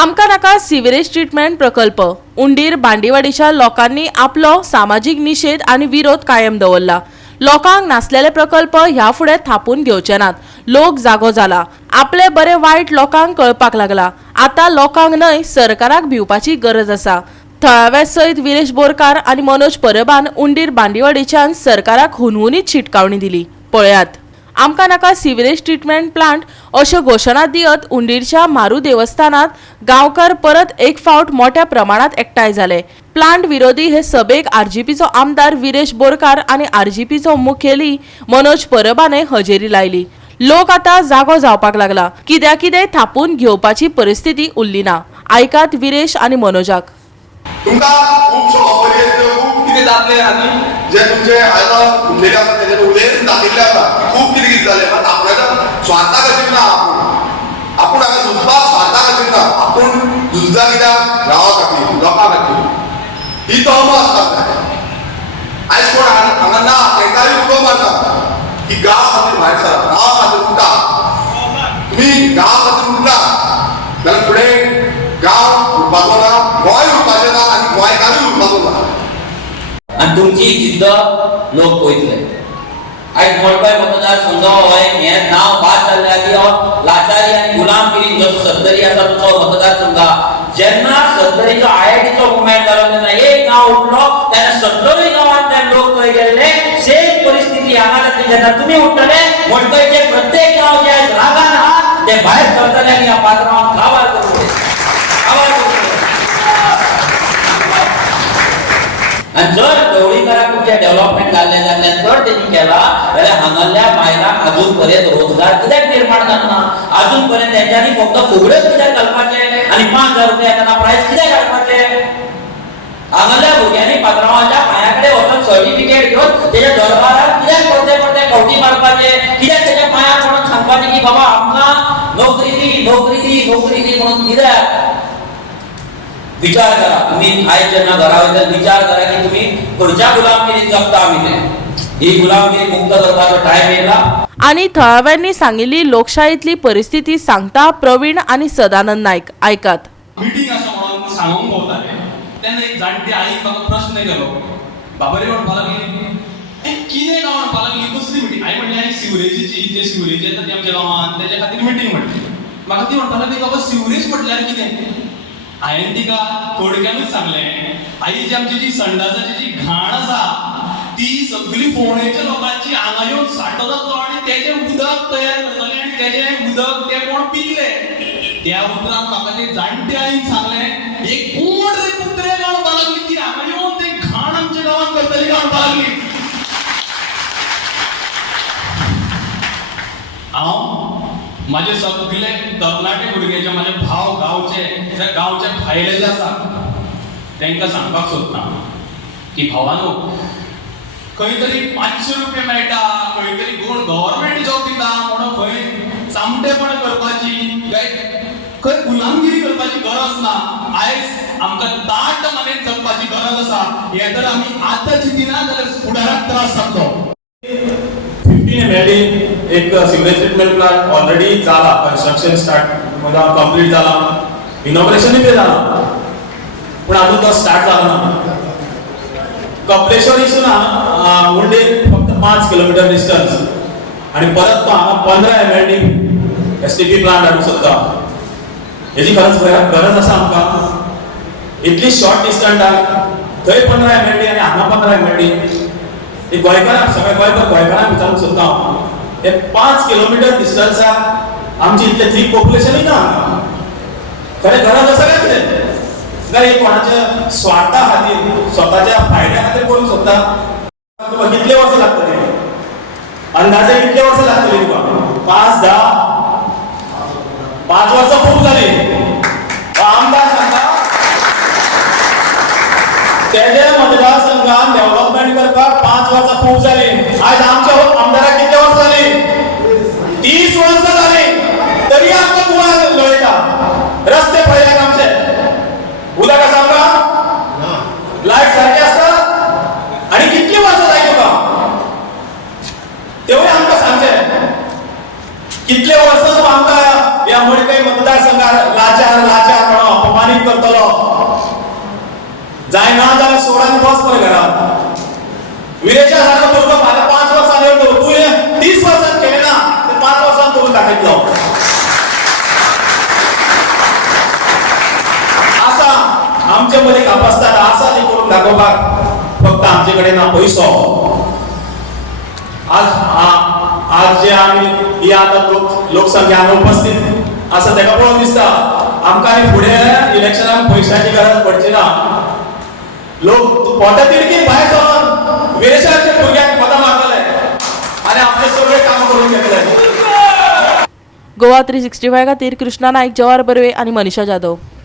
आमकां नाका सिवेरेज ट्रीटमेंट प्रकल्प। उंडीर बांदिवाडीच्या लोकांनी आपलो सामाजीक निषेध आणि विरोध कायम दवरला। लोकांक नासलेले प्रकल्प ह्या फुडें थापून घेवचे नात। लोक जागो जाला। आपले बरे वायट लोकांक कळपाक लागला। आता लोकांक न्हय सरकाराक भिवपाची गरज आसा। थळावे सयत विरेश बोरकार आणि मनोज परबान उंडीर बांदिवाडीच्यान सरकाराक हुनहुनीत शिटकावणी दिली। पळयात। आमकां नाका सिवेरेज ट्रीटमेंट प्लांट अश्यो घोशणा दियत उंडीरच्या मारू देवस्थानात गांवकार परत एक फावट मोठ्या प्रमाणात एकठांय जाले। प्लांट विरोधी हे सभेक आरजीपीचो आमदार विरेश बोरकार आणि आरजीपीचो मुखेली मनोज परबाने हजेरी लायली। लोक आता जागो जावपाक लागला। कित्याय थापून घेवपाची परिस्थिती उरली ना। आयकात विरेश आणि मनोजाक। तुमका खूप ऑफर येतो, खूप किती जातले आणि जे तुमचे आता उरलेले असतात त्याच्यात उरलेले दाखिल्ले असतात खूप किती झाले। पण आपल्याला स्वार्था खातीर ना आपण आता झुजपा स्वार्था खातीर ना आपण झुजता कित्याक गांवा खातीर लोकां खातीर ही तळमळ आसता। आयज कोण हांगा ना तेंकाय उलो मारता की गांवा खातीर भायर सरा, गांवा खातीर उठा, तुम्ही गांवा खातीर उठा जाल्यार फुडें गांव उरपाचो ना, गोंय उरपाचें ना आनी गोंयकारूय उरपाचो ना। आणि तुमची जिद्द लोक पळयतले। आयज मोडपय मतदारसंघ हो एक हे नांव बाद जाल्लें की हो लाचारी आनी गुलामगिरी जसो सत्तरी आसा तसो मतदारसंघ। जेन्ना सत्तरीचो आयआयटीचो मुवमेंट जालो तेन्ना एक गांव उठलो तेन्ना सत्तरूय गांवांतले लोक थंय गेल्ले। सेम परिस्थिती हांगा जातली जेन्ना तुमी उठतले मोडपयचे प्रत्येक गांव जे आयज रागान आहा ते भायर सरतले आनी ह्या पात्रांवाक काबार करतले। आणि जर ढवळीकाराक तुमचे डेव्हलपमेंट जाल्लें जर तेणी केला जाल्यार हांगाल्या बायलांक अजून पर्यंत रोजगार कित्याक निर्माण जावना? अजून पर्यंत तेंच्यांनी फक्त फुगड्योच कित्याक घालपाचे आनी 5000 रुपया एकाना प्रायस कित्याक हाडपाचे? हांगाल्या भुरग्यांनी पात्रांवाच्या पांया कडेन वचून सर्टिफिकेट घेवन तेच्या दरबाराक कित्याक परते कवटी मारपाचे? कित्याक तेच्या पांयार पडून सांगपाचे की बाबा आमकां नोकरी दी नोकरी दी नोकरी दी म्हणून? कित्याक? विचार करा। तुम्ही आयज जेन्ना घरा वयता विचार करा की तुम्ही खंयच्या गुलामगिरीत जगता आमी ते। ही गुलामगिरी मुक्त करपाचो टायम येयला। आणि थळाव्यांनी सांगिल्ली लोकशायेतली परिस्थिती सांगता प्रवीण आणि सदानंद नायक। आयकात। मीटिंग अशें म्हणून सांगूंक भोंवताले तेन्ना एक जाणटी आई म्हाका प्रश्न केलो, बाबा रे म्हणपाक लागली कितें गांव म्हणपाक लागली कसली मिटींग? आई म्हणली आई सिवरेजीची जे सिवरेज येता ती आमच्या गांवांत तेच्या खातीर मिटींग म्हणली। म्हाका ती म्हणपाक लागली बाबा सिवरेज म्हटल्यार कितें? हांवें तिका थोडक्यानूच सांगलें आई जी आमची जी संडासाची जी घाण आसा ती सगळी फोंडेच्या लोकांची हांगा येवन साठवता आनी तेजें उदक तयार करतले आनी तेजें उदक ते कोण पिकले। त्या उतराक म्हाका ते जाणटे आईन सांगलें एक कोण रे कुत्रे गांव म्हणपाक लागली ती हांगा येवन ते घाण आमच्या गांवांत करतली गांव म्हणपाक लागली। हांव माझे सगळे तरणाटे भुरगे जे माझे भाव गांवचे भायले जे आसात तांकां सांगपाक सोदता की भावानो खंय तरी 500 रुपया मेळटा, खंय तरी कोण गव्हर्नमेंट जॉब दिता म्हणून खंय चामटेपण करपाची खंय गुलामगिरी करपाची गरज ना। आयज आमकां ताट मानेन जगपाची गरज आसा। हे तर आमी आतां चिंतिना जाल्यार फुडाराक त्रास जातलो। 15 MLD एक सिवेज ट्रीटमेंट प्लांट ऑलरेडी जाला, कंस्ट्रक्शन स्टार्ट म्हणजे कंप्लीट जाला, इनॉग्रेशन बी जाला, पण अजून तो स्टार्ट जाला ना। कपलेश्वर इशू ना उंडीर फक्त 5 किलोमीटर डिस्टन्स आणि परत तो हांगा 15 MLD STP प्लांट हाडूंक सोदता। हेची खरंच गरज आसा आमकां। इतली शॉर्ट डिस्टन्स थंय 15 MLD आणि हांगा 15 MLD गोंयकारांक सगळ्या गोंयकारांक विचारूंक सोदता हांव हे 5 किलोमीटर डिस्टन्साक आमची इतले थ्री पॉप्युलेशनूय ना। खरें गरज आसा काय कितें? काय हे कोणाच्या स्वार्था खातीर स्वताच्या फायद्या खातीर करूंक सोदता? तुका कितले वर्सां लागतले? अंदाजे कितले वर्सां लागतली तुका? 5, 10, 5 वर्सां खूब जाली। आमदार सांगता तेजे मतदारसंघात डेव्हलपमेंट करपाक 5 वर्सां खूब जाली। आज आमच्या आमदाराक कितले वर्सां जाली? 30 वर्सां जाली तरी आमकां कुवार लोळयता। रस्ते पळयात आमचे, उदक आसा आमकां? लायट सारकी आसता? आनी कितली वर्सां जाय तुका? तेवूय आमकां सांगचें कितले वर्सां तूं आमकां ह्या मडकय मतदारसंघात पळय घरात विरेशा सारको भुरगो फाल्यां 5 वर्सां येतो तूं हे 30 वर्सांत केलें ना ते 5 वर्सांत करून दाखयतलो आसा आमचे मदीं कापासतात आसा ती करून दाखोवपाक फक्त आमचे कडेन ना पयसो आज जे आमी ही आतां लोकसंख्या हांगा उपस्थित आसा तेका पळोवन दिसता आमकां आनी फुडें इलेक्शनाक पयशांची गरज पडची ना लोक पोटा तिडकीन भायर सरून विरेशाच्या भुरग्यांक मतां मारतले आनी आपले सगळे काम करून घेतले गोवा 365 खातीर कृष्णा नायक, जवाहर बर्वे आनी मनीषा जाधव.